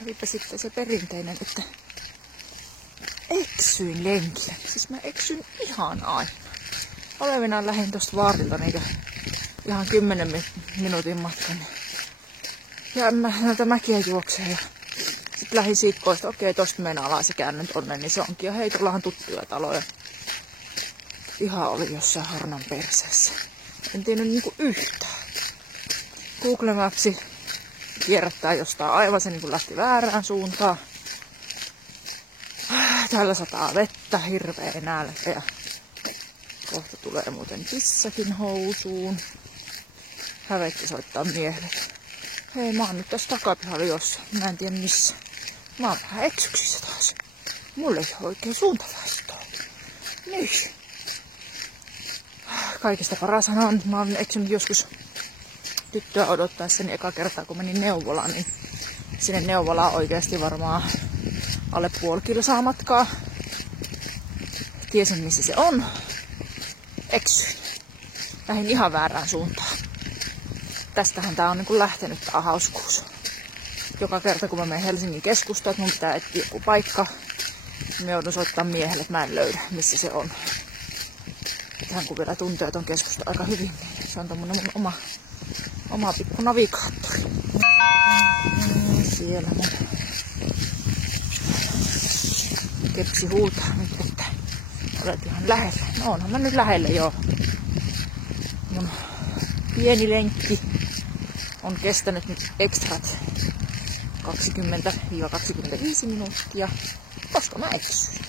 Kävipä sitten se perinteinen, että eksyin lenkille. Siis mä eksyn ihan aina. Olevinaan lähdin tosta vaarilta niitä ihan 10 minuutin matkan. Ja mä näitä mäkiä juokseen ja sit lähdin siitä pois, että okei, tosta mennään alas ja käännyn tonne, niin se onkin. Ja hei, tuollahan tuttuja taloja. Ihan oli jossain Hornan perseessä. En tiennyt niinku yhtään. Google Mapsi kierrättää jostain aivan, se niinku lähti väärään suuntaan. Täällä sataa vettä, hirveä nälkä ja kohta tulee muuten kissakin housuun. Hävetti soittaa miehelle. Hei, mä oon nyt tässä takapihalla jossain. Mä en tiedä missä. Mä oon vähän eksyksissä taas. Mulle ei ole oikein suuntavaihtoa. Niin. Kaikista parashan on, että mä oon eksynyt joskus tyttöä odottaessani eka kertaa, kun menin neuvolaan, niin sinne neuvolaan oikeasti varmaan alle puoli kilsaa matkaa. Tiesin missä se on. Eksyin. Lähdin ihan väärään suuntaan. Tästähän tää on niin kuin lähtenyt tää hauskuus. Joka kerta kun mä menen Helsingin keskustaan, että mun pitää etsiä joku paikka, niin mä joudun soittaa miehelle, että mä en löydä missä se on. Tähän kun vielä tuntee ton keskusta aika hyvin, niin se on tommonen mun oma pikku navigaattori. Siellä mun kepsi huutaa nyt, että olet ihan lähellä. No onhan mä nyt lähellä joo. Mun pieni lenkki on kestänyt nyt ekstrat 20-25 minuuttia, koska mä eksyin.